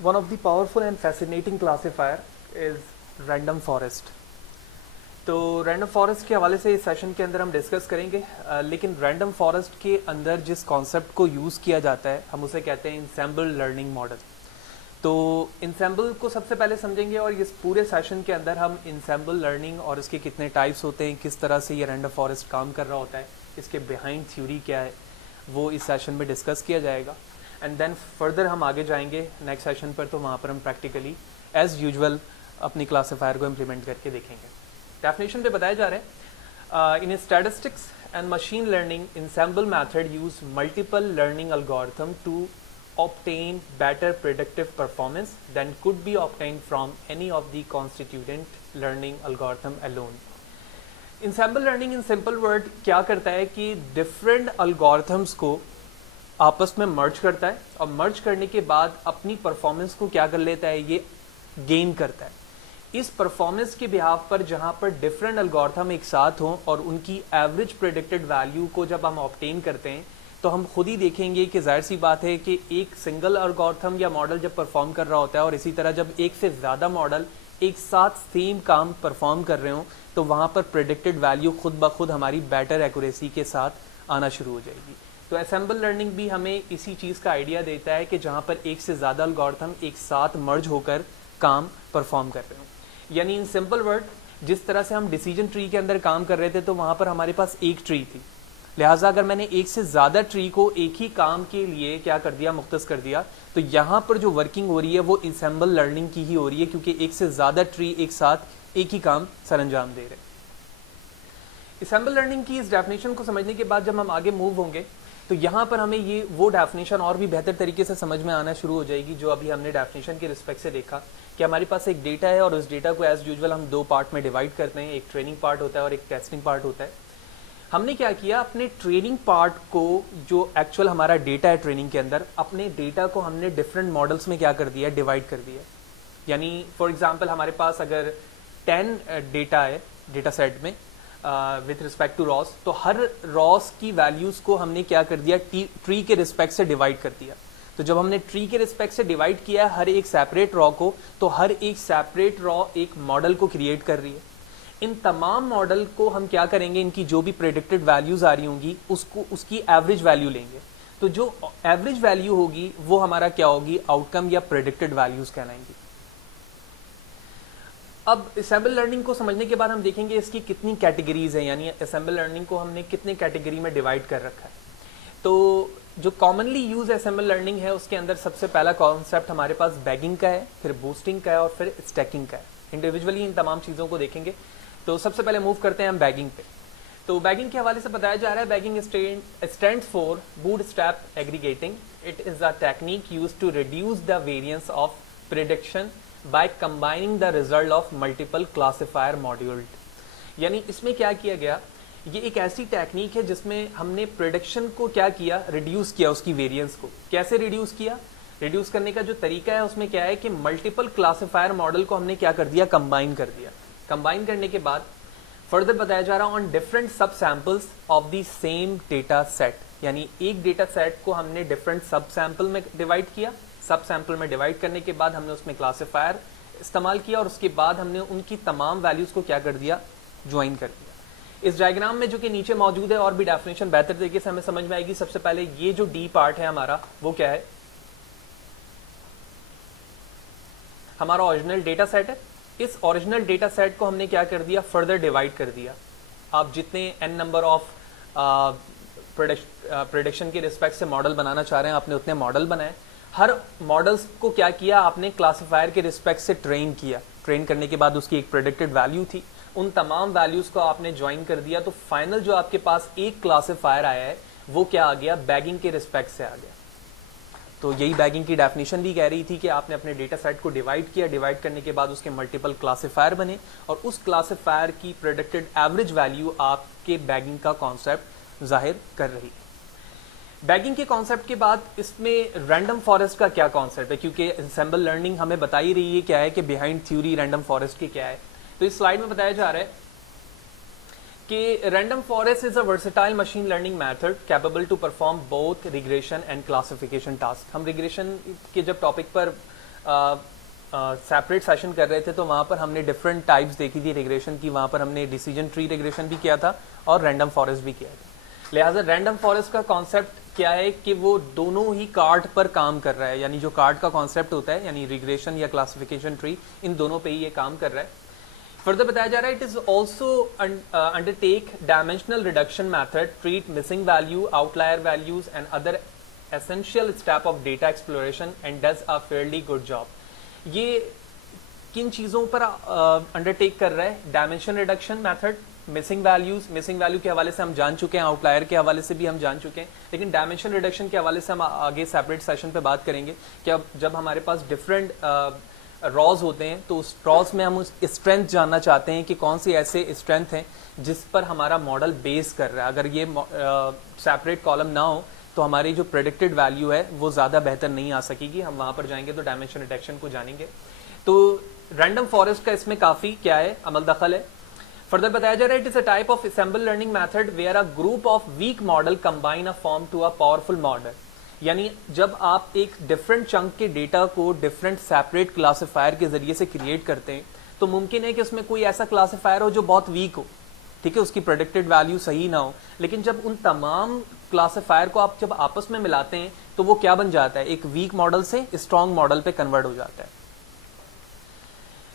One of the powerful and fascinating classifier is random forest. तो random forest के हवाले से इस सेशन के अंदर हम डिस्कस करेंगे, लेकिन रैंडम फॉरेस्ट के अंदर जिस कॉन्सेप्ट को यूज़ किया जाता है हम उसे कहते हैं इंसेम्बल लर्निंग मॉडल। तो इंसेम्बल को सबसे पहले समझेंगे और इस पूरे सेशन के अंदर हम इंसेम्बल लर्निंग और इसके कितने टाइप्स होते हैं, किस तरह से ये रैंडम फॉरेस्ट काम कर रहा होता है, इसके बिहाइंड थ्योरी क्या है, वो इस सेशन में डिस्कस किया जाएगा। एंड देन फर्दर हम आगे जाएंगे नेक्स्ट सेशन पर, तो वहाँ पर हम प्रैक्टिकली एज यूजुअल अपनी क्लासीफायर को इम्प्लीमेंट करके देखेंगे। डेफिनेशन पे बताया जा रहा है, इन statistics and machine learning ensemble method use multiple learning algorithm to obtain better predictive performance than could be obtained from any of the constituent learning algorithm alone। ensemble learning in simple word क्या करता है कि different algorithms को आपस में मर्ज करता है और मर्ज करने के बाद अपनी परफॉर्मेंस को क्या कर लेता है, ये गेन करता है। इस परफॉर्मेंस के बिहाफ पर जहां पर डिफरेंट एल्गोरिथम एक साथ हों और उनकी एवरेज प्रेडिक्टेड वैल्यू को जब हम ऑब्टेन करते हैं तो हम खुद ही देखेंगे कि जाहिर सी बात है कि एक सिंगल एल्गोरिथम या मॉडल जब परफॉर्म कर रहा होता है और इसी तरह जब एक से ज़्यादा मॉडल एक साथ सेम काम परफॉर्म कर रहे हों तो वहाँ पर प्रेडिक्टेड वैल्यू खुद ब खुद हमारी बेटर एक्यूरेसी के साथ आना शुरू हो जाएगी। तो असेंबल लर्निंग भी हमें इसी चीज़ का आइडिया देता है कि जहाँ पर एक से ज़्यादा एल्गोरिथम एक साथ मर्ज होकर काम परफॉर्म कर रहे हों। यानी इन सिंपल वर्ड, जिस तरह से हम डिसीजन ट्री के अंदर काम कर रहे थे तो वहां पर हमारे पास एक ट्री थी, लिहाजा अगर मैंने एक से ज्यादा ट्री को एक ही काम के लिए क्या कर दिया, मुख्तस कर दिया, तो यहां पर जो वर्किंग हो रही है वो इंसेम्बल लर्निंग की ही हो रही है, क्योंकि एक से ज्यादा ट्री एक साथ एक ही काम सर अंजाम दे रहे। इंसेम्बल लर्निंग की इस डेफिनेशन को समझने के बाद जब हम आगे मूव होंगे तो यहाँ पर हमें ये वो डेफिनेशन और भी बेहतर तरीके से समझ में आना शुरू हो जाएगी जो अभी हमने डेफिनेशन के रिस्पेक्ट से देखा कि हमारे पास एक डेटा है और उस डेटा को एज यूजुअल हम दो पार्ट में डिवाइड करते हैं, एक ट्रेनिंग पार्ट होता है और एक टेस्टिंग पार्ट होता है। हमने क्या किया, अपने ट्रेनिंग पार्ट को जो एक्चुअल हमारा डेटा है ट्रेनिंग के अंदर, अपने डेटा को हमने डिफरेंट मॉडल्स में क्या कर दिया, डिवाइड कर दिया। यानी फॉर एग्जाम्पल हमारे पास अगर 10 डेटा है डेटा सेट में विथ रिस्पेक्ट टू रॉस, तो हर रॉस की वैल्यूज को हमने क्या कर दिया, ट्री के रिस्पेक्ट से डिवाइड कर दिया। तो जब हमने ट्री के रिस्पेक्ट से डिवाइड किया हर एक सेपरेट रॉ को, तो हर एक सेपरेट रॉ एक मॉडल को क्रिएट कर रही है। इन तमाम मॉडल को हम क्या करेंगे, इनकी जो भी प्रेडिक्टेड वैल्यूज आ रही होंगी उसको उसकी एवरेज वैल्यू लेंगे। तो जो एवरेज वैल्यू होगी वो हमारा क्या होगी, आउटकम या प्रेडिक्टेड वैल्यूज कहलाएंगी। अब असेंबल लर्निंग को समझने के बाद हम देखेंगे इसकी कितनी कैटेगरीज हैं, यानी असेंबल लर्निंग को हमने कितने कैटेगरी में डिवाइड कर रखा है। तो जो कॉमनली यूज असेंबल लर्निंग है उसके अंदर सबसे पहला कॉन्सेप्ट हमारे पास बैगिंग का है, फिर बूस्टिंग का है और फिर स्टैकिंग का है। इंडिविजुअली इन तमाम चीज़ों को देखेंगे। तो सबसे पहले मूव करते हैं हम बैगिंग पे। तो बैगिंग के हवाले से बताया जा रहा है, bagging stands for bootstrap aggregating. It is a technique use to reduce the variance of prediction by combining the result of multiple classifier module। यानी इसमें क्या किया गया, ये एक ऐसी टेक्निक है जिसमें हमने प्रेडिक्शन को क्या किया, रिड्यूस किया, उसकी वेरिएंस को। कैसे रिड्यूस किया, रिड्यूस करने का जो तरीका है उसमें क्या है कि मल्टीपल क्लासिफायर मॉडल को हमने क्या कर दिया, कंबाइन कर दिया। कंबाइन करने के बाद फर्दर बताया जा रहा ऑन डिफरेंट सब samples of the same data set. यानी एक डेटा सेट को हमने डिफरेंट सब सैंपल में डिवाइड किया, सब सैंपल में डिवाइड करने के बाद हमने उसमें क्लासिफायर इस्तेमाल किया और उसके बाद हमने उनकी तमाम वैल्यूज को क्या कर दिया, ज्वाइन कर दिया। इस डायग्राम में जो कि नीचे मौजूद है और भी डेफिनेशन बेहतर तरीके से हमें समझ में आएगी। सबसे पहले ये जो डी पार्ट है हमारा, वो क्या है, हमारा ओरिजिनल डेटा सेट है। इस ओरिजिनल डेटा सेट को हमने क्या कर दिया, फर्दर डिवाइड कर दिया। आप जितने n नंबर ऑफ प्रेडिक्शन के रिस्पेक्ट से मॉडल बनाना चाह रहे हैं आपने उतने मॉडल बनाए। हर मॉडल्स को क्या किया आपने, क्लासिफायर के रिस्पेक्ट से ट्रेन किया। ट्रेन करने के बाद उसकी एक प्रेडिक्टेड वैल्यू थी, उन तमाम वैल्यूज को आपने ज्वाइन कर दिया। तो फाइनल जो आपके पास एक क्लासिफायर आया है वो क्या आ गया, बैगिंग के रिस्पेक्ट से आ गया। तो यही बैगिंग की डेफिनेशन भी कह रही थी कि आपने अपने डेटा सेट को डिवाइड किया, डिवाइड करने के बाद उसके मल्टीपल क्लासिफायर बने और उस क्लासिफायर की प्रेडिक्टेड एवरेज वैल्यू आपके बैगिंग का कॉन्सेप्ट जाहिर कर रही है। बैगिंग के कॉन्सेप्ट के बाद इसमें रैंडम फॉरेस्ट का क्या कॉन्सेप्ट है, क्योंकि इंसेम्बल लर्निंग हमें बता ही रही है क्या है कि बिहाइंड थ्योरी रैंडम फॉरेस्ट की क्या है। तो इस स्लाइड में बताया जा रहा है कि random forest is a versatile machine learning method capable to perform both regression and classification task. हम रिग्रेशन के जब टॉपिक पर सेपरेट सेशन कर रहे थे तो वहाँ पर हमने डिफरेंट टाइप्स देखी थी रिग्रेशन की। वहाँ पर हमने डिसीजन ट्री रिग्रेशन भी किया था और रैंडम फॉरेस्ट भी किया था। लिहाजा रैंडम फॉरेस्ट का कॉन्सेप्ट क्या है कि वो दोनों ही कार्ड पर काम कर रहा है, यानी जो कार्ड का कॉन्सेप्ट होता है यानी रिग्रेशन या क्लासिफिकेशन ट्री, इन दोनों पे ही ये काम कर रहा है। फर्दर बताया जा रहा है it is also undertake dimensional reduction method, treat missing value, outlier values and other essential step of data exploration and does a fairly good job. ये किन चीज़ों पर अंडरटेक कर रहा है? Dimension reduction method, missing value के हवाले से हम जान चुके हैं, आउटलायर के हवाले से भी हम जान चुके हैं, लेकिन डायमेंशन रिडक्शन के हवाले से हम आगे सेपरेट सेशन पे बात करेंगे कि अब जब हमारे पास डिफरेंट रॉज होते हैं तो उस रॉज में हम उस स्ट्रेंथ जानना चाहते हैं कि कौन सी ऐसे स्ट्रेंथ हैं जिस पर हमारा मॉडल बेस कर रहा है। अगर ये सेपरेट कॉलम ना हो तो हमारी जो प्रेडिक्टेड वैल्यू है वो ज़्यादा बेहतर नहीं आ सकेगी। हम वहाँ पर जाएंगे तो डायमेंशन रिडक्शन को जानेंगे। तो रैंडम फॉरेस्ट का इसमें काफ़ी क्या है, अमल दखल है। फर्दर बताया जा रहा है it is a type of ensemble learning method where a group of weak model combine a form to a powerful model. यानी जब आप एक डिफरेंट चंक के डेटा को डिफरेंट सेपरेट क्लासिफायर के जरिए से क्रिएट करते हैं तो मुमकिन है कि उसमें कोई ऐसा क्लासिफायर हो जो बहुत वीक हो, ठीक है, उसकी प्रेडिक्टेड वैल्यू सही ना हो, लेकिन जब उन तमाम क्लासिफायर को आप जब आपस में मिलाते हैं तो वो क्या बन जाता है, एक वीक मॉडल से स्ट्रॉन्ग मॉडल पे कन्वर्ट हो जाता है।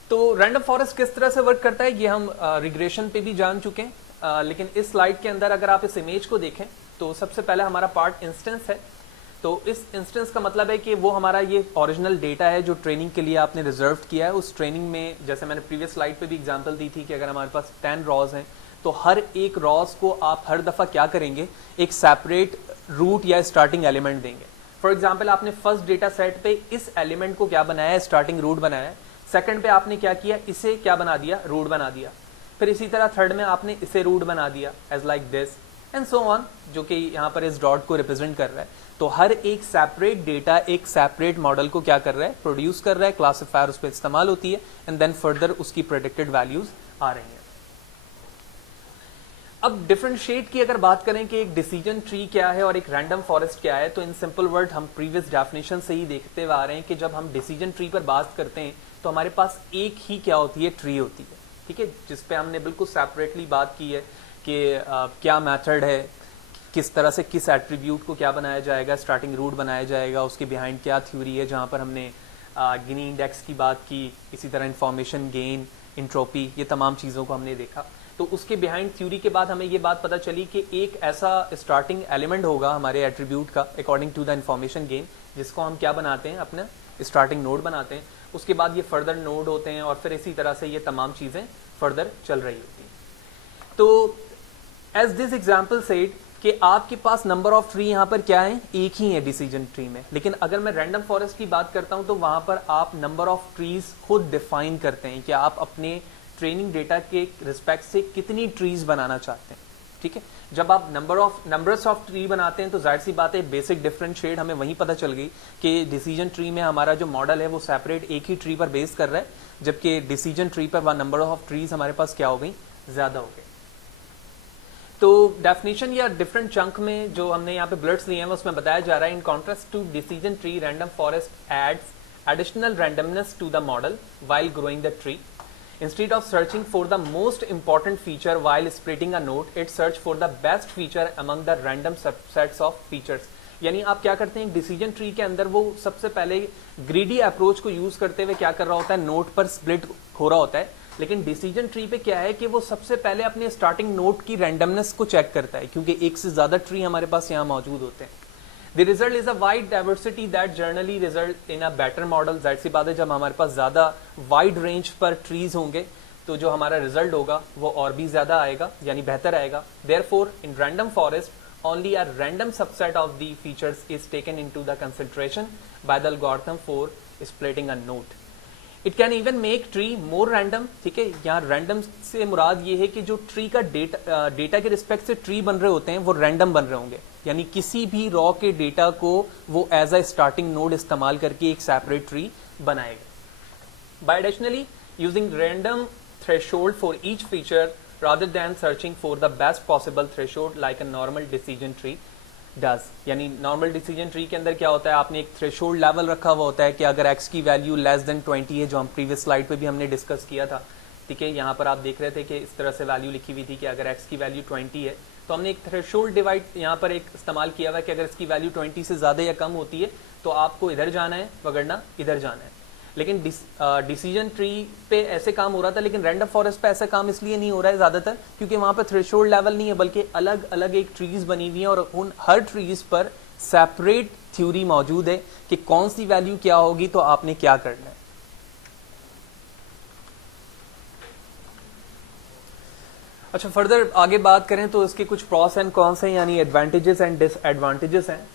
तो रैंडम फॉरेस्ट किस तरह से वर्क करता है ये हम रिग्रेशन पे भी जान चुके हैं, लेकिन इस स्लाइड के अंदर अगर आप इस इमेज को देखें तो सबसे पहले हमारा पार्ट इंस्टेंस है। तो इस इंस्टेंस का मतलब है कि वो हमारा ये ओरिजिनल डेटा है जो ट्रेनिंग के लिए आपने रिजर्व किया है। उस ट्रेनिंग में जैसे मैंने प्रीवियस स्लाइड पे भी एग्जांपल दी थी कि अगर हमारे पास 10 रॉज हैं तो हर एक रॉज को आप हर दफ़ा क्या करेंगे, एक सेपरेट रूट या स्टार्टिंग एलिमेंट देंगे। फॉर एग्जाम्पल आपने फर्स्ट डेटा सेट पे इस एलिमेंट को क्या बनाया है, स्टार्टिंग रूट बनाया है। सेकंड पे आपने क्या किया, इसे क्या बना दिया, रूट बना दिया। फिर इसी तरह थर्ड में आपने इसे रूट बना दिया as like this and so on, जो कि यहाँ पर इस डॉट को रिप्रेजेंट कर रहा है। तो हर एक सेपरेट डेटा एक सेपरेट मॉडल को क्या कर रहा है, प्रोड्यूस कर रहा है, क्लासिफायर उस पर इस्तेमाल होती है एंड देन फर्दर उसकी प्रेडिक्टेड वैल्यूज आ रही हैं। अब डिफरेंशिएट की अगर बात करें कि एक डिसीजन ट्री क्या है और एक रैंडम फॉरेस्ट क्या है, तो इन सिंपल वर्ड हम प्रीवियस डेफिनेशन से ही देखते हुए आ रहे हैं कि जब हम डिसीजन ट्री पर बात करते हैं तो हमारे पास एक ही क्या होती है, ट्री होती है, ठीक है, जिसपे हमने बिल्कुल सेपरेटली बात की है कि क्या मेथड है, किस तरह से किस एट्रीब्यूट को क्या बनाया जाएगा, स्टार्टिंग रूट बनाया जाएगा, उसके बिहाइंड क्या थ्योरी है, जहाँ पर हमने गिनी इंडेक्स की बात की, इसी तरह इंफॉर्मेशन गेन, इंट्रोपी, ये तमाम चीज़ों को हमने देखा। तो उसके बिहाइंड थ्योरी के बाद हमें ये बात पता चली कि एक ऐसा स्टार्टिंग एलिमेंट होगा हमारे एट्रीब्यूट का according to the information gain, जिसको हम क्या बनाते हैं, अपना स्टार्टिंग नोड बनाते हैं। उसके बाद ये फर्दर नोड होते हैं और फिर इसी तरह से ये तमाम चीज़ें फर्दर चल रही होती हैं। तो एज दिस एग्जाम्पल सेड कि आपके पास नंबर ऑफ ट्री यहाँ पर क्या है, एक ही है डिसीजन ट्री में, लेकिन अगर मैं रैंडम फॉरेस्ट की बात करता हूँ तो वहाँ पर आप नंबर ऑफ ट्रीज खुद डिफाइन करते हैं कि आप अपने ट्रेनिंग डेटा के रिस्पेक्ट से कितनी ट्रीज बनाना चाहते हैं, ठीक है। जब आप नंबर्स ऑफ ट्री बनाते हैं तो जाहिर सी बात है बेसिक डिफरेंशिएट हमें वहीं पता चल गई कि डिसीजन ट्री में हमारा जो मॉडल है वो सेपरेट एक ही ट्री पर बेस कर रहा है, जबकि डिसीजन ट्री पर नंबर ऑफ ट्रीज हमारे पास क्या हो गई, ज्यादा हो गई। तो डेफिनेशन या डिफरेंट चंक में जो हमने यहाँ पे बुलेट्स लिए हैं उसमें बताया जा रहा है in contrast to decision tree random forest adds additional randomness to the model while growing the tree. Instead of searching for the most important feature while splitting a node, it search for the best feature among the random subsets of features। यानी आप क्या करते हैं, decision tree के अंदर वो सबसे पहले ग्रीडी अप्रोच को यूज करते हुए क्या कर रहा होता है, नोड पर स्प्लिट हो रहा होता है, लेकिन डिसीजन ट्री पे क्या है कि वो सबसे पहले अपने स्टार्टिंग नोड की रैंडमनेस को चेक करता है, क्योंकि एक से ज्यादा ट्री हमारे पास यहाँ मौजूद होते हैं। The result is a wide diversity that generally result in a better model। जाहिर सी बात है जब हमारे पास ज़्यादा वाइड रेंज पर ट्रीज होंगे तो जो हमारा रिजल्ट होगा वो और भी ज़्यादा आएगा, यानी बेहतर आएगा। Therefore, in random forest, only a random subset of the features is taken into the consideration by the algorithm for splitting a node। It can even make tree more random। ठीक है, यहाँ random से मुराद ये है कि जो tree का data के रिस्पेक्ट से ट्री बन रहे होते हैं वो रैंडम बन रहे होंगे, यानी किसी भी रॉ के डेटा को वो एज अ स्टार्टिंग नोड इस्तेमाल करके एक सेपरेट ट्री बनाएगा। By additionally using random threshold for each feature rather than searching for the best possible threshold like a normal decision tree। Does, यानी नॉर्मल डिसीजन ट्री के अंदर क्या होता है, आपने एक थ्रेशोल्ड लेवल रखा हुआ होता है कि अगर एक्स की वैल्यू लेस देन 20 है, जो हम प्रीवियस स्लाइड पे भी हमने डिस्कस किया था, ठीक है, यहाँ पर आप देख रहे थे कि इस तरह से वैल्यू लिखी हुई थी कि अगर एक्स की वैल्यू 20 है तो हमने एक थ्रेशोल्ड डिवाइड यहाँ पर एक इस्तेमाल किया हुआ है कि अगर इसकी वैल्यू 20 से ज़्यादा या कम होती है तो आपको इधर जाना है, वगरना इधर जाना है। लेकिन डिसीजन ट्री पे ऐसे काम हो रहा था, लेकिन रैंडम फॉरेस्ट पे ऐसा काम इसलिए नहीं हो रहा है ज़्यादातर क्योंकि वहाँ पर थ्रेशोल्ड लेवल नहीं है, बल्कि अलग अलग एक ट्रीज बनी हुई है और उन हर ट्रीज पर सेपरेट थ्योरी मौजूद है कि कौन सी वैल्यू क्या होगी तो आपने क्या करना है। अच्छा, फर्दर आगे बात करें तो इसके कुछ प्रॉस एंड कॉन्स हैं, यानी एडवांटेजेस एंड डिसएडवांटेजेस हैं।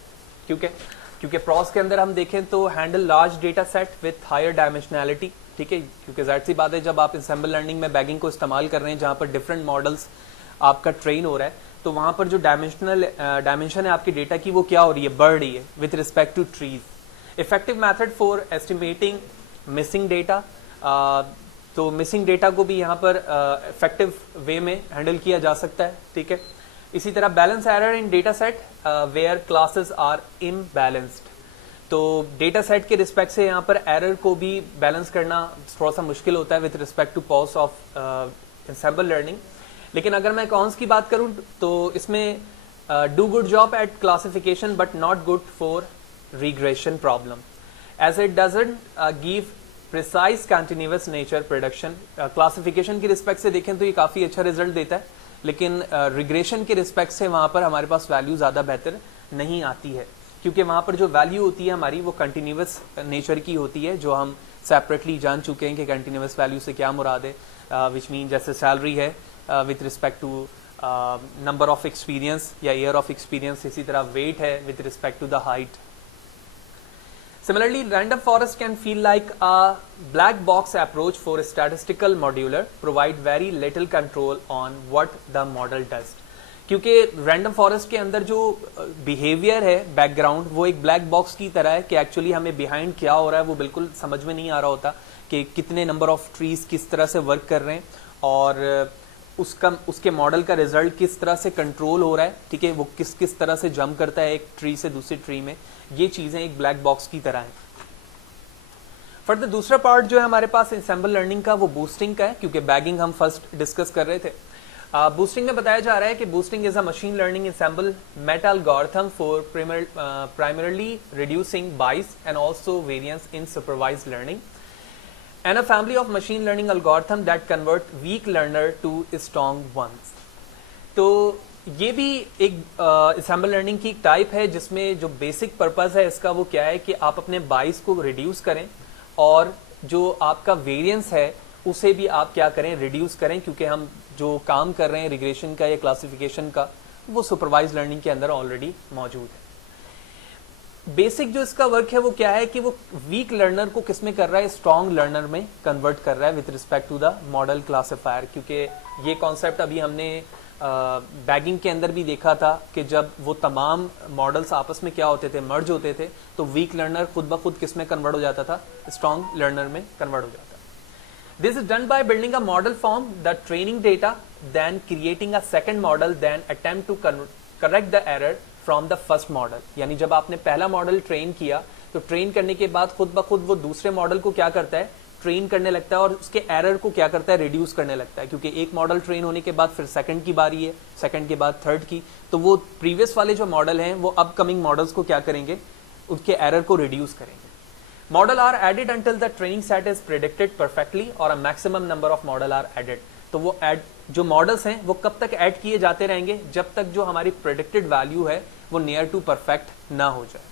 क्योंकि प्रॉस के अंदर हम देखें तो handle large data set with higher dimensionality, ठीक है, क्योंकि जाहिर सी बात है जब आप इंसेंबल लर्निंग में बैगिंग को इस्तेमाल कर रहे हैं जहां पर डिफरेंट मॉडल्स आपका ट्रेन हो रहा है, तो वहां पर जो डायमेंशन है आपकी डेटा की वो क्या हो रही है, बढ़ रही है with respect to trees. Effective method for estimating missing data, तो मिसिंग डेटा को भी यहाँ पर इफेक्टिव वे में हैंडल किया जा सकता है, ठीक है। इसी तरह balance error in data set where classes are imbalanced, तो डेटा सेट के रिस्पेक्ट से यहाँ पर एरर को भी बैलेंस करना थोड़ा सा मुश्किल होता है with respect to pros of ensemble learning. लेकिन अगर मैं कॉन्स की बात करूँ तो इसमें do good job at classification but not good for regression problem, as it doesn't give precise continuous nature production. Classification की रिस्पेक्ट से देखें तो ये काफ़ी अच्छा रिजल्ट देता है, लेकिन रिग्रेशन के रिस्पेक्ट से वहाँ पर हमारे पास वैल्यू ज़्यादा बेहतर नहीं आती है, क्योंकि वहाँ पर जो वैल्यू होती है हमारी वो कंटिन्यूअस नेचर की होती है, जो हम सेपरेटली जान चुके हैं कि कंटिन्यूअस वैल्यू से क्या मुराद है, विच मीन जैसे सैलरी है with respect to number of experience या ईयर ऑफ एक्सपीरियंस, इसी तरह वेट है with respect to the height. Similarly, random forest can feel like a black box approach for a statistical modeler, provide very little control on what the model does. क्योंकि random forest के अंदर जो behaviour है background वो एक black box की तरह है कि एक्चुअली हमें बिहाइंड क्या हो रहा है वो बिल्कुल समझ में नहीं आ रहा होता कि कितने नंबर ऑफ ट्रीज किस तरह से वर्क कर रहे हैं और उसके मॉडल का रिजल्ट किस तरह से कंट्रोल हो रहा है, ठीक है, वो किस किस तरह से जंप करता है एक ट्री से दूसरी ट्री में, ये चीजें एक ब्लैक बॉक्स की तरह हैं। फर्दर दूसरा पार्ट जो है हमारे पास इंसेंबल लर्निंग का वो बूस्टिंग का है, क्योंकि बैगिंग हम फर्स्ट डिस्कस कर रहे थे। बूस्टिंग में बताया जा रहा है कि boosting is a machine learning ensemble meta algorithm for primarily reducing bias and also variance in supervised learning and a family of machine learning algorithm that convert weak learner to strong ones। तो ये भी एक ensemble learning की type है जिसमें जो basic purpose है इसका वो क्या है कि आप अपने बाइस को रिड्यूस करें और जो आपका वेरिएंस है उसे भी आप क्या करें, रिड्यूस करें, क्योंकि हम जो काम कर रहे हैं रिग्रेशन का या क्लासिफिकेशन का वो सुपरवाइज लर्निंग के अंदर ऑलरेडी मौजूद है। बेसिक जो इसका वर्क है वो क्या है कि वो वीक लर्नर को किसमें कर रहा है, स्ट्रॉन्ग लर्नर में कन्वर्ट कर रहा है with respect to the model classifier. क्योंकि ये कॉन्सेप्ट अभी हमने बैगिंग के अंदर भी देखा था कि जब वो तमाम मॉडल्स आपस में क्या होते थे, मर्ज होते थे, तो वीक लर्नर खुद ब खुद किसमें कन्वर्ट हो जाता था, स्ट्रॉन्ग लर्नर में कन्वर्ट हो जाता था। This is done by building a model from the training data, then creating a second model, then attempt to correct the error from the first model. यानी जब आपने पहला मॉडल ट्रेन किया तो ट्रेन करने के बाद खुद ब खुद वो दूसरे मॉडल को क्या करता है, ट्रेन करने लगता है और उसके एरर को क्या करता है, रिड्यूस करने लगता है। क्योंकि एक मॉडल ट्रेन होने के बाद फिर सेकंड की बारी है, सेकंड के बाद थर्ड की, तो वो प्रीवियस वाले जो मॉडल हैं वो अपकमिंग मॉडल्स को क्या करेंगे, उसके एरर को रिड्यूस करेंगे। Model are added until the training set is predicted perfectly or a maximum number of model are added. तो वो जो मॉडल्स हैं वो कब तक ऐड किए जाते रहेंगे, जब तक जो हमारी प्रेडिक्टेड वैल्यू है वो नियर टू परफेक्ट ना हो जाए।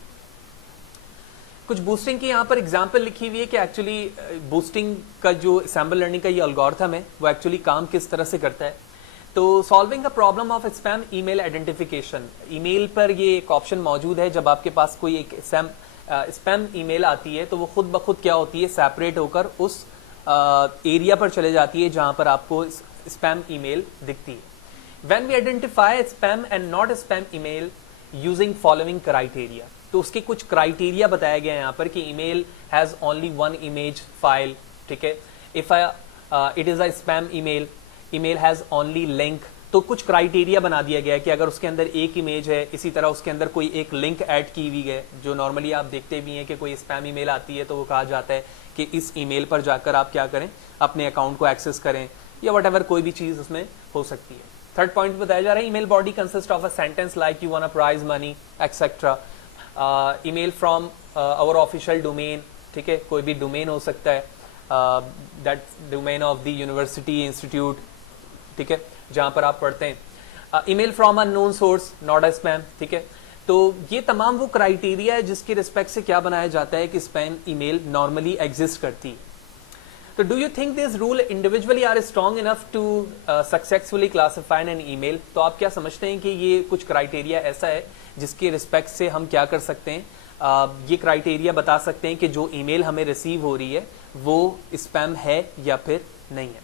कुछ बूस्टिंग की यहाँ पर एग्जांपल लिखी हुई है कि एक्चुअली बूस्टिंग का जो एंसेंबल लर्निंग का ये एल्गोरिथम है वो एक्चुअली काम किस तरह से करता है। तो solving the problem of spam email identification, email पर ये एक ऑप्शन मौजूद है, जब आपके पास कोई एक स्पैम ईमेल आती है तो वो खुद ब खुद क्या होती है, सेपरेट होकर उस एरिया पर चले जाती है जहां पर आपको स्पैम ईमेल दिखती है। When we identify spam and not spam email using following criteria, तो उसके कुछ क्राइटेरिया बताया गया है यहाँ पर कि email has only one image file, ठीक है। If it is a spam email, email has only link, तो कुछ क्राइटेरिया बना दिया गया है कि अगर उसके अंदर एक इमेज है, इसी तरह उसके अंदर कोई एक लिंक ऐड की हुई है, जो नॉर्मली आप देखते भी हैं कि कोई स्पैम ईमेल आती है तो वो कहा जाता है कि इस ईमेल पर जाकर आप क्या करें, अपने अकाउंट को एक्सेस करें, या वट कोई भी चीज उसमें हो सकती है। थर्ड पॉइंट बताया जा रहा है, email body consist of a sentence like you want a prize money etcetera, email from our official domain, ठीक है, कोई भी डोमेन हो सकता है, that domain of the university institute, ठीक है, जहां पर आप पढ़ते हैं, email from unknown source not a spam, ठीक है। तो ये तमाम वो क्राइटेरिया है जिसके रिस्पेक्ट से क्या बनाया जाता है कि स्पैम ईमेल नॉर्मली एग्जिस्ट करती है। तो do you think this rule individually are strong enough to successfully classify an email? तो आप क्या समझते हैं कि ये कुछ क्राइटेरिया ऐसा है जिसके रिस्पेक्ट से हम क्या कर सकते हैं, ये क्राइटेरिया बता सकते हैं कि जो ईमेल हमें रिसीव हो रही है वो स्पैम है या फिर नहीं है?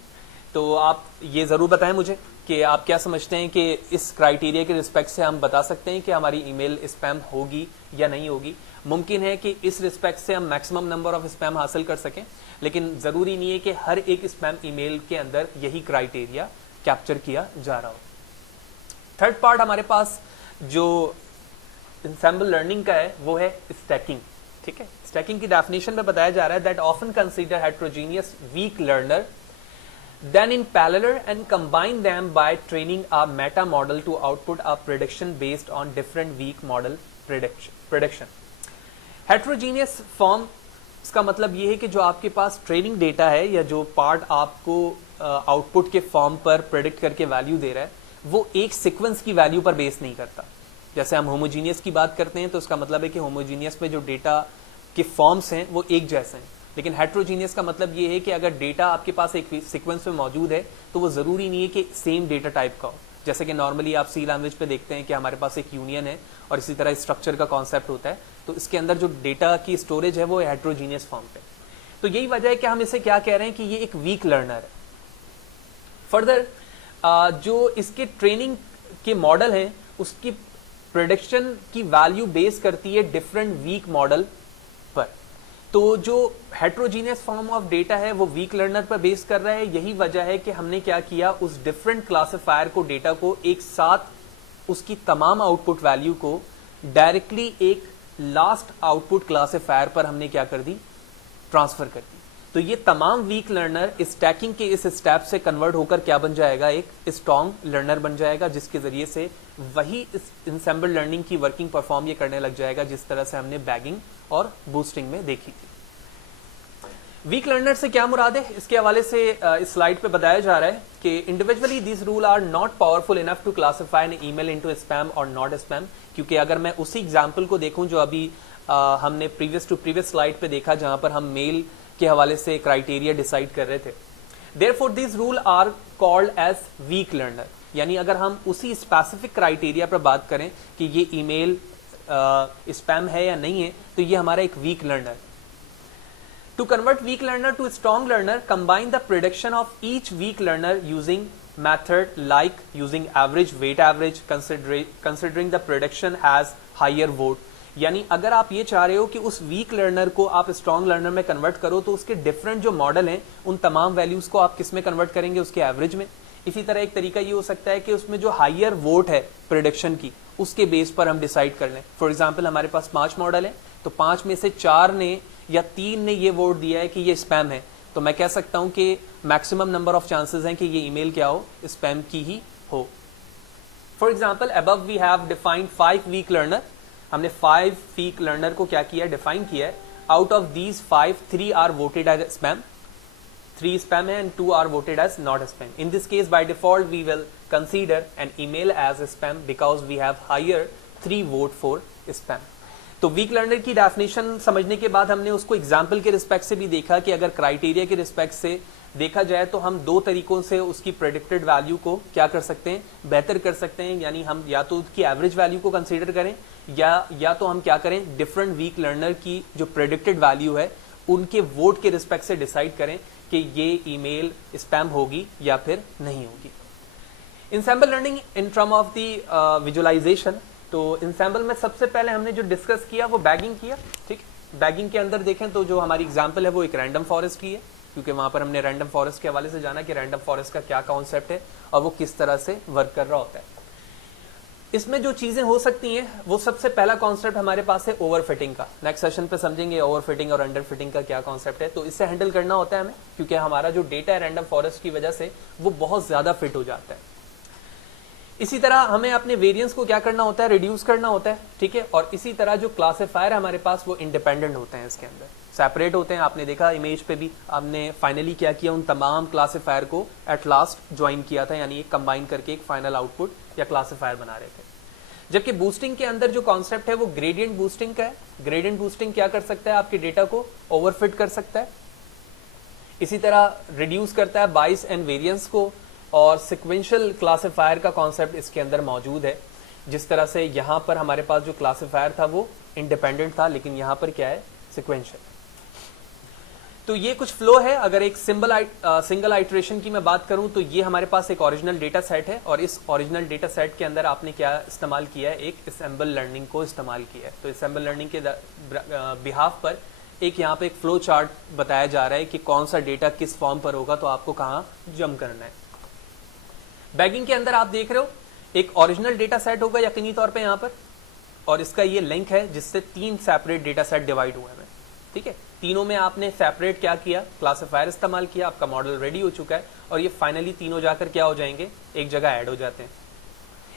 तो आप ये जरूर बताएं मुझे कि आप क्या समझते हैं कि इस क्राइटेरिया के रिस्पेक्ट से हम बता सकते हैं कि हमारी ईमेल स्पैम होगी या नहीं होगी। मुमकिन है कि इस रिस्पेक्ट से हम मैक्सिमम नंबर ऑफ स्पैम हासिल कर सकें, लेकिन जरूरी नहीं है कि हर एक स्पैम ईमेल के अंदर यही क्राइटेरिया कैप्चर किया जा रहा हो। थर्ड पार्ट हमारे पास जो एंसेम्बल लर्निंग का है वो है स्टैकिंग, ठीक है। स्टैकिंग की डेफिनेशन में बताया जा रहा है that often consider heterogeneous weak learner then in parallel and combine them by training a meta model to output a prediction based on different weak model prediction. Heterogeneous form इसका मतलब ये है कि जो आपके पास ट्रेनिंग डेटा है या जो पार्ट आपको आउटपुट के फॉर्म पर प्रेडिक्ट करके वैल्यू दे रहा है वो एक सीक्वेंस की वैल्यू पर बेस नहीं करता। जैसे हम होमोजीनियस की बात करते हैं तो इसका मतलब है कि होमोजीनियस में जो डेटा के फॉर्म्स हैं वो एक जैसे हैं, लेकिन हेट्रोजीनियस का मतलब ये है कि अगर डेटा आपके पास एक सीक्वेंस में मौजूद है तो वो जरूरी नहीं है कि सेम डेटा टाइप का हो। जैसे कि नॉर्मली आप सी लैंग्वेज पे देखते हैं कि हमारे पास एक यूनियन है और इसी तरह स्ट्रक्चर का कॉन्सेप्ट होता है, तो इसके अंदर जो डेटा की स्टोरेज है वो हेट्रोजीनियस फॉर्म पे। तो यही वजह है कि हम इसे क्या कह रहे हैं कि ये एक वीक लर्नर है। फर्दर जो इसके ट्रेनिंग के मॉडल हैं उसकी प्रेडिक्शन की वैल्यू बेस करती है डिफरेंट वीक मॉडल पर। तो जो हेट्रोजीनियस फॉर्म ऑफ डेटा है वो वीक लर्नर पर बेस कर रहा है। यही वजह है कि हमने क्या किया, उस डिफरेंट क्लासिफायर को, डेटा को एक साथ उसकी तमाम आउटपुट वैल्यू को डायरेक्टली एक लास्ट आउटपुट क्लासिफायर पर हमने क्या कर दी, ट्रांसफर कर दी। तो ये तमाम वीक लर्नर स्टैकिंग के इस स्टेप से कन्वर्ट होकर क्या बन जाएगा, एक स्ट्रॉन्ग लर्नर बन जाएगा, जिसके जरिए से वही इस इंसेम्बल लर्निंग की वर्किंग परफॉर्म ये करने लग जाएगा जिस तरह से हमने बैगिंग और बूस्टिंग में देखी थी। वीक लर्नर से क्या मुराद है, इसके हवाले से इस स्लाइड पे बताया जा रहा है कि individually this rule are not powerful enough to classify an email into spam और नॉट स्पैम। क्योंकि अगर मैं उसी एग्जांपल को देखूं जो अभी हमने प्रीवियस टू प्रीवियस स्लाइड पे देखा जहां पर हम मेल के हवाले से क्राइटेरिया डिसाइड कर रहे थे, therefore this rule are called as weak learner. यानी अगर हम उसी स्पेसिफिक क्राइटेरिया पर बात करें कि ये ईमेल स्पैम है या नहीं है, तो ये हमारा एक weak learner. To convert weak learner to strong learner, combine the prediction of each weak learner using method like using average, weight average, considering the prediction as higher vote. यानी अगर आप ये चाह रहे हो कि उस वीक लर्नर को आप स्ट्रॉन्ग लर्नर में कन्वर्ट करो तो उसके डिफरेंट जो मॉडल हैं उन तमाम वैल्यूज को आप किस में कन्वर्ट करेंगे, उसके एवरेज में। इसी तरह एक तरीका ये हो सकता है कि उसमें जो हायर वोट है प्रेडिक्शन की उसके बेस पर हम डिसाइड कर लें। फॉर एग्जांपल हमारे पास 5 मॉडल है, तो 5 में से 4 ने या 3 ने ये वोट दिया है कि ये स्पैम है, तो मैं कह सकता हूं कि मैक्सिमम नंबर ऑफ चांसेस हैं कि ये ईमेल क्या हो, स्पैम की ही हो। For example above we have defined 5 weak learner. हमने 5 वीक लर्नर को क्या किया, डिफाइन किया है। Out of these 5, 3 are voted as spam, 3 spam है and 2 are voted as not spam. In this case, by default, we will consider an email as spam because we have higher 3 vote for spam. तो week learner की definition समझने के बाद हमने उसको example के respect से भी देखा कि अगर क्राइटेरिया के रिस्पेक्ट से देखा जाए तो हम 2 तरीकों से उसकी प्रेडिक्टेड वैल्यू को क्या कर सकते हैं, बेहतर कर सकते हैं। यानी हम या तो उसकी एवरेज वैल्यू को कंसीडर करें या तो हम क्या करें, डिफरेंट वीक लर्नर की जो प्रेडिक्टेड वैल्यू है उनके वोट के रिस्पेक्ट से डिसाइड करें कि ये ईमेल स्पैम होगी या फिर नहीं होगी। Ensemble learning in term of the visualization, तो इंसेम्बल में सबसे पहले हमने जो डिस्कस किया वो बैगिंग किया। ठीक, बैगिंग के अंदर देखें तो जो हमारी एग्जांपल है वो एक रैंडम फॉरेस्ट की है। क्योंकि वहाँ पर हमने रैंडम फॉरेस्ट के हवाले से जाना कि रैंडम फॉरेस्ट का क्या कॉन्सेप्ट है और वो किस तरह से वर्क कर रहा होता है। इसमें जो चीज़ें हो सकती हैं वो सबसे पहला कॉन्सेप्ट हमारे पास है ओवरफिटिंग का। नेक्स्ट सेशन पे समझेंगे ओवरफिटिंग और अंडर फिटिंग का क्या कॉन्सेप्ट है। तो इससे हैंडल करना होता है हमें, क्योंकि हमारा जो डेटा है रैंडम फॉरेस्ट की वजह से वो बहुत ज़्यादा फिट हो जाता है। इसी तरह हमें अपने वेरिएंस को क्या करना होता है, रिड्यूस करना होता है, ठीक है। और इसी तरह जो क्लासिफायर हमारे पास वो इंडिपेंडेंट होते हैं, इसके अंदर सेपरेट होते हैं। आपने देखा इमेज पे भी, आपने फाइनली क्या किया, उन तमाम क्लासिफायर को एट लास्ट ज्वाइन किया था, यानी एक कंबाइन करके एक फाइनल आउटपुट या क्लासिफायर बना रहे थे। जबकि बूस्टिंग के अंदर जो कॉन्सेप्ट है वो ग्रेडियंट बूस्टिंग का है। ग्रेडियंट बूस्टिंग क्या कर सकता है, आपके डेटा को ओवरफिट कर सकता है, इसी तरह रिड्यूस करता है बाइस एंड वेरिएंस को, और सिक्वेंशियल क्लासिफायर का कॉन्सेप्ट इसके अंदर मौजूद है। जिस तरह से यहाँ पर हमारे पास जो क्लासिफायर था वो इंडिपेंडेंट था, लेकिन यहाँ पर क्या है, सिक्वेंशियल। तो ये कुछ फ्लो है। अगर एक सिंगल आइट्रेशन की मैं बात करूं तो ये हमारे पास एक ओरिजिनल डेटा सेट है, और इस ओरिजिनल डेटा सेट के अंदर आपने क्या इस्तेमाल किया है, एक असेंबल लर्निंग को इस्तेमाल किया है। तो असेंबल लर्निंग के बिहाफ पर एक यहाँ पे एक फ्लो चार्ट बताया जा रहा है कि कौन सा डेटा किस फॉर्म पर होगा, तो आपको कहाँ जंप करना है। बैगिंग के अंदर आप देख रहे हो एक ओरिजिनल डेटा सेट होगा यकीनी तौर पे यहाँ पर, और इसका ये लिंक है जिससे 3 सेपरेट डेटा सेट डिवाइड हुए हैं, ठीक है। तीनों में आपने सेपरेट क्या किया, क्लासिफायर इस्तेमाल किया, आपका मॉडल रेडी हो चुका है, और ये फाइनली तीनों जाकर क्या हो जाएंगे, एक जगह ऐड हो जाते हैं।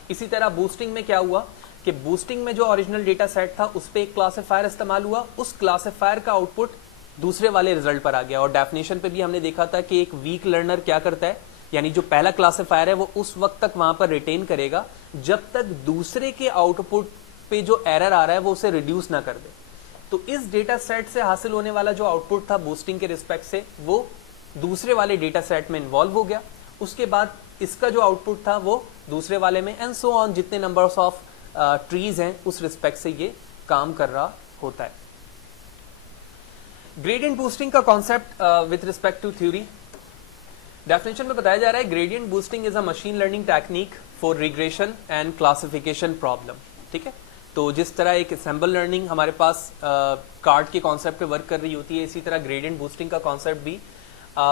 इसी तरह बूस्टिंग में क्या हुआ कि बूस्टिंग में जो ओरिजिनल डेटा सेट था उस पर एक क्लासिफायर इस्तेमाल हुआ, उस क्लासिफायर का आउटपुट दूसरे वाले रिजल्ट पर आ गया। और डेफिनेशन पे भी हमने देखा था कि एक वीक लर्नर क्या करता है, यानी जो पहला क्लासिफायर है वो उस वक्त तक वहां पर रिटेन करेगा जब तक दूसरे के आउटपुट पे जो एरर आ रहा है वो उसे रिड्यूस ना कर दे। तो इस डेटा सेट से हासिल होने वाला जो आउटपुट था बूस्टिंग के रिस्पेक्ट से, वो दूसरे वाले डेटा सेट में इन्वॉल्व हो गया। उसके बाद इसका जो आउटपुट था वो दूसरे वाले में, एंड सो ऑन, जितने नंबर्स ऑफ ट्रीज हैं उस रिस्पेक्ट से ये काम कर रहा होता है। ग्रेडियंट बूस्टिंग का concept with respect to theory, definition में बताया जा रहा है gradient boosting is a machine learning technique for regression and classification problem, ठीक है। तो जिस तरह एक असेंबल लर्निंग हमारे पास कार्ड के कॉन्सेप्ट पे वर्क कर रही होती है, इसी तरह ग्रेडियंट बूस्टिंग का कॉन्सेप्ट भी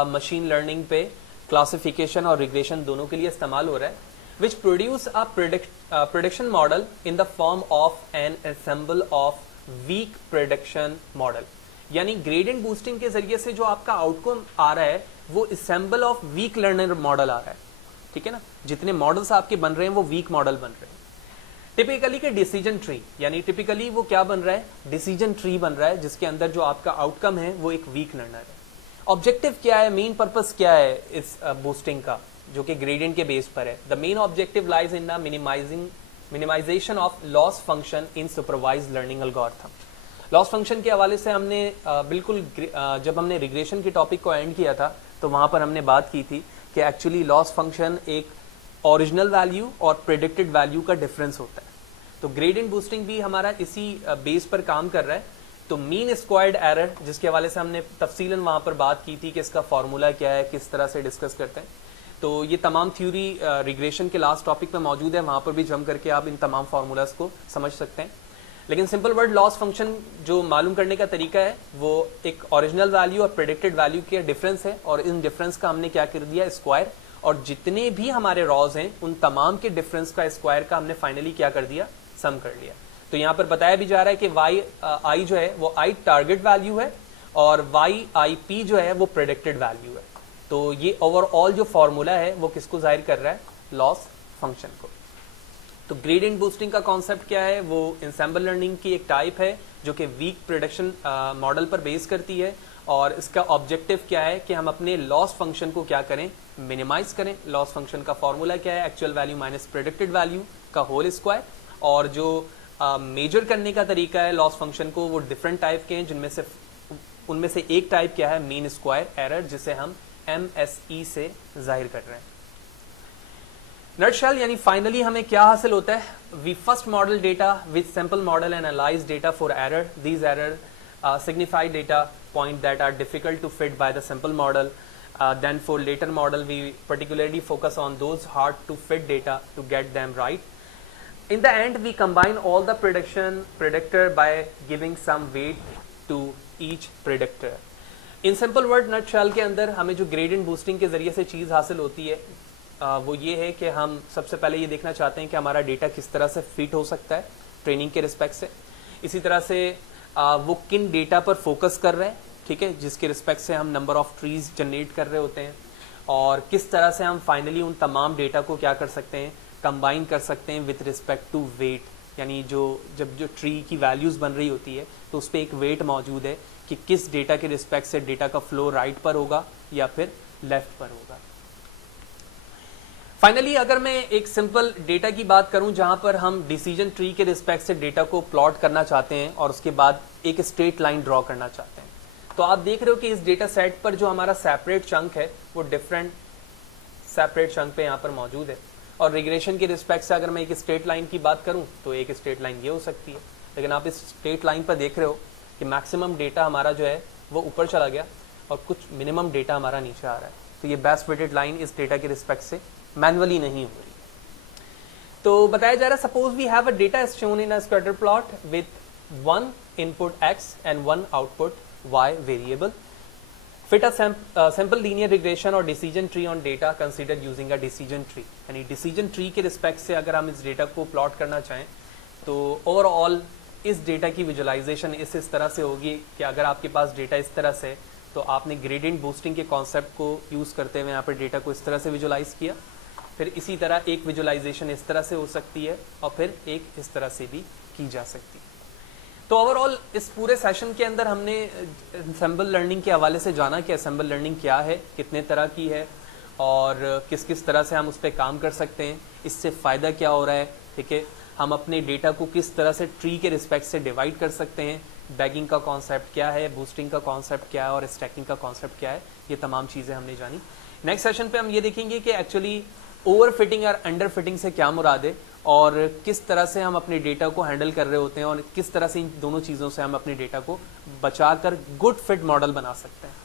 मशीन लर्निंग पे क्लासिफिकेशन और रिग्रेशन दोनों के लिए इस्तेमाल हो रहा है, which produce a prediction model in the form of an ensemble of weak prediction model. यानी ग्रेडियंट बूस्टिंग के जरिए से जो आपका आउटकम आ रहा है वो ensemble of weak learner model आ रहा है, ठीक है ना। जितने मॉडल्स आपके बन रहे हैं वो वीक मॉडल बन रहे हैं। टिपिकली के डिसीजन ट्री, यानी टिपिकली वो क्या बन रहा है, डिसीजन ट्री बन रहा है, जिसके अंदर जो आपका आउटकम है वो एक वीक लर्नर है। ऑब्जेक्टिव क्या है, मेन पर्पस क्या है इस बूस्टिंग का, जो कि ग्रेडियंट के बेस पर है। The main objective lies in the minimization of loss function in supervised learning algorithm. Loss function के हवाले से हमने बिल्कुल जब हमने रिग्रेशन के टॉपिक को एंड किया था तो वहां पर हमने बात की थी कि एक्चुअली लॉस फंक्शन एक ओरिजिनल वैल्यू और प्रेडिक्टेड वैल्यू का डिफरेंस होता है। तो ग्रेडियंट बूस्टिंग भी हमारा इसी बेस पर काम कर रहा है। तो मीन स्क्वायर्ड एरर, जिसके हवाले से हमने तफसीलन वहां पर बात की थी कि इसका फॉर्मूला क्या है, किस तरह से डिस्कस करते हैं, तो ये तमाम थ्योरी रिग्रेशन के लास्ट टॉपिक में मौजूद है, वहां पर भी जम करके आप इन तमाम फार्मूलाज को समझ सकते हैं। लेकिन सिंपल वर्ड लॉस फंक्शन जो मालूम करने का तरीका है वो एक ओरिजिनल वैल्यू और प्रेडिक्टेड वैल्यू के डिफरेंस है, और इन डिफरेंस का हमने क्या कर दिया, स्क्वायर, और जितने भी हमारे रॉज हैं उन तमाम के डिफरेंस का स्क्वायर का हमने फाइनली क्या कर दिया, सम कर लिया। तो यहाँ पर बताया भी जा रहा है कि वाई आई जो है वो आई टारगेट वैल्यू है और वाई आई पी जो है वो प्रेडिक्टेड वैल्यू है। तो ये ओवरऑल जो फॉर्मूला है वो किसको जाहिर कर रहा है, लॉस फंक्शन को। तो ग्रेडियंट बूस्टिंग का कॉन्सेप्ट क्या है, वो एंसेंबल लर्निंग की एक टाइप है जो कि वीक प्रेडिक्शन मॉडल पर बेस करती है, और इसका ऑब्जेक्टिव क्या है कि हम अपने लॉस फंक्शन को क्या करें, मिनिमाइज करें। लॉस फंक्शन का फॉर्मूला क्या है, actual value minus predicted value का होल स्क्वायर, और जो मेजर करने का तरीका है लॉस फंक्शन को वो डिफरेंट टाइप के हैं, जिनमें से उनमें से एक टाइप क्या है, मीन स्क्वायर एरर, जिसे हम MSE से जाहिर कर रहे हैं। नटशेल यानी फाइनली हमें क्या हासिल होता है, we first model data with sample model and analyse data for error, these error signify data point that are difficult to fit by the simple model. Then for later model we particularly focus on those hard to fit data to get them right. In the end we combine all the predictor by giving some weight to each predictor. In simple word nutshell के अंदर हमें जो gradient boosting के जरिए से चीज़ हासिल होती है वो ये है कि हम सबसे पहले ये देखना चाहते हैं कि हमारा डेटा किस तरह से फिट हो सकता है ट्रेनिंग के रिस्पेक्ट से। इसी तरह से वो किन डेटा पर फोकस कर रहे हैं, ठीक है, जिसके रिस्पेक्ट से हम नंबर ऑफ ट्रीज जनरेट कर रहे होते हैं, और किस तरह से हम फाइनली उन तमाम डेटा को क्या कर सकते हैं, कंबाइन कर सकते हैं विथ रिस्पेक्ट टू वेट। यानी जब जो ट्री की वैल्यूज़ बन रही होती है तो उस पर एक वेट मौजूद है कि किस डेटा के रिस्पेक्ट से डेटा का फ्लो राइट पर होगा या फिर लेफ्ट पर होगा। फाइनली अगर मैं एक सिंपल डेटा की बात करूं जहां पर हम डिसीजन ट्री के रिस्पेक्ट से डेटा को प्लॉट करना चाहते हैं और उसके बाद एक स्ट्रेट लाइन ड्रॉ करना चाहते हैं, तो आप देख रहे हो कि इस डेटा सेट पर जो हमारा सेपरेट चंक है वो डिफरेंट सेपरेट चंक पे यहाँ पर मौजूद है। और रिग्रेशन के रिस्पेक्ट से अगर मैं एक स्ट्रेट लाइन की बात करूं तो एक स्ट्रेट लाइन ये हो सकती है, लेकिन आप इस स्ट्रेट लाइन पर देख रहे हो कि मैक्सिमम डेटा हमारा जो है वो ऊपर चला गया और कुछ मिनिमम डेटा हमारा नीचे आ रहा है। तो ये बेस्ट फिटेड लाइन इस डेटा के रिस्पेक्ट से मैनुअली नहीं हो रही। तो बताया जा रहा है suppose we have a data shown in a scatter plot with 1 input x and 1 output y variable, fit a simple linear regression or decision tree on data consider using a decision tree. यानी decision tree के respect से अगर हम इस data को plot करना चाहें तो ओवरऑल इस डेटा की विजुलाइजेशन इस तरह से होगी कि अगर आपके पास डेटा इस तरह से, तो आपने ग्रेडियंट बूस्टिंग के कॉन्सेप्ट को यूज करते हुए यहाँ पर डेटा को इस तरह से विजुलाइज किया, फिर इसी तरह एक विजुलाइजेशन इस तरह से हो सकती है और फिर एक इस तरह से भी की जा सकती है। तो ओवरऑल इस पूरे सेशन के अंदर हमने असेंबल लर्निंग के हवाले से जाना कि असेंबल लर्निंग क्या है, कितने तरह की है और किस किस तरह से हम उस पर काम कर सकते हैं, इससे फ़ायदा क्या हो रहा है, ठीक है, हम अपने डेटा को किस तरह से ट्री के रिस्पेक्ट से डिवाइड कर सकते हैं, बैगिंग का कॉन्सेप्ट क्या है, बूस्टिंग का कॉन्सेप्ट क्या है और स्टैकिंग का कॉन्सेप्ट क्या है, ये तमाम चीज़ें हमने जानी। नेक्स्ट सेशन पे हम ये देखेंगे कि एक्चुअली ओवर फिटिंग और अंडर फिटिंग से क्या मुराद है और किस तरह से हम अपने डेटा को हैंडल कर रहे होते हैं और किस तरह से इन दोनों चीज़ों से हम अपने डेटा को बचाकर गुड फिट मॉडल बना सकते हैं।